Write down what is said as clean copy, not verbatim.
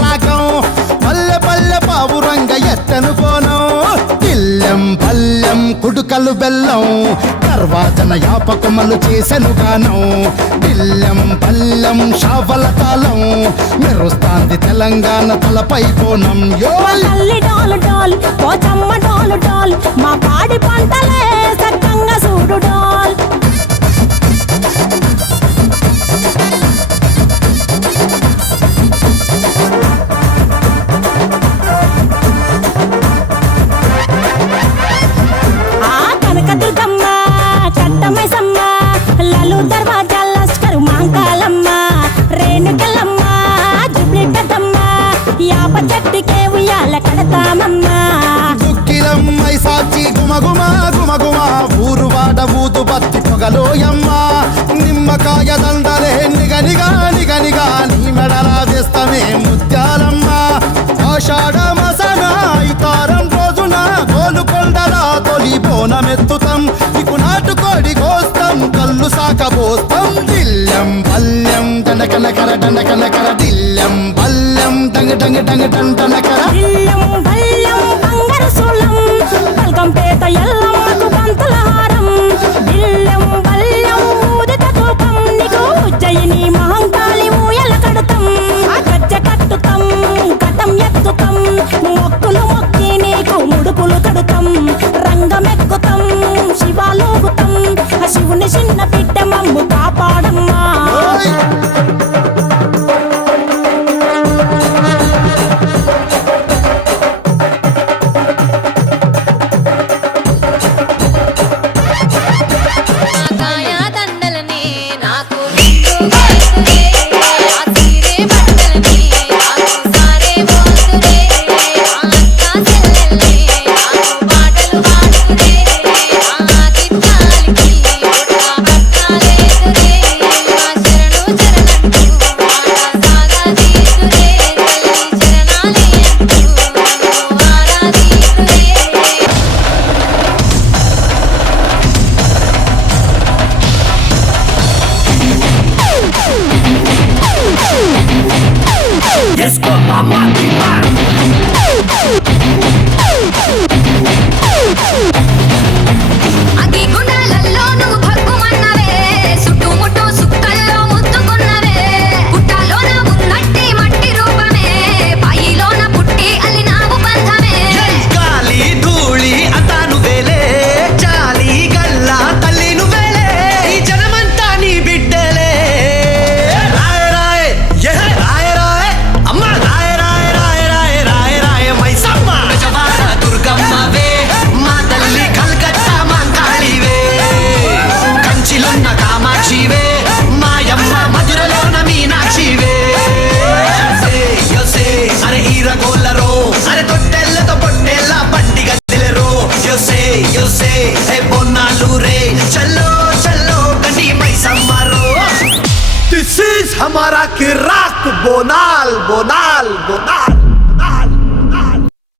రాగం పల్లె పల్లె పావురంగ ఎత్తను పోనం ఇల్లెం పల్లెం కుడుకలు బెల్లం తర్వాతన యాపకమలు చేసెను గానం ఇల్లెం పల్లెం షావల తాళం మెరుస్తాంది తెలంగాణ తలపై కోణం తల్లి డోలు డోల్ పోచమ్మ డోలు డోల్ మా పాడి పంటలే సక్కంగా చూడు డోల్ కనకదుర్గమ్మ కట్టమైసమ్మ లలు దర్వాజా లస్కరు మాంకాలమ్మ రేణుకలమ్మ జుబ్లి పెద్దమ్మ యాప చెట్టుకే ఉయ్యాల కడతామమ్మ దుక్కిలమ్మై సాచి గుమగుమ గుమగుమ ఊరు వాడ ఊదు బత్తి పొగలోయమ్మ నిమ్మకాయ దండలే నిగనిగా నిగనిగా నీ మెడలా వేస్తమే ముత్యాలమ్మ ఆషాఢ మసన ఇతారం రోజున గోలుకొండలా తొలి బోనమెత్తుతాం నీకు నాటుకోడి కోస్తాం కళ్ళు సాకబోస్తాం దిల్లెం పల్లెం దండకనకర దండకనకర దిల్లెం పల్లెం డంగ డంగ డంగ డండనకర ఇల్లం బల్లం బంగారు సోలం పల్కంపేట ఎల్లమ్మకు పంతుల హారం ఇల్లం బల్లం ఊదిత ధూపం నీకు ఉజ్జయిని మహంకాళి ఊయల కడతాం గజ్జ కట్టుతాం కటం ఎత్తుతాం మొక్కులు మొక్కి నీకు ముడుపులు కడుతాం రంగమెక్కుతాం శివాలోగుతాం శివుని చిన్న బిడ్డ మమ్ము కాపాడమ్మా हमारा किराक बोनाल बोनाल बोनाल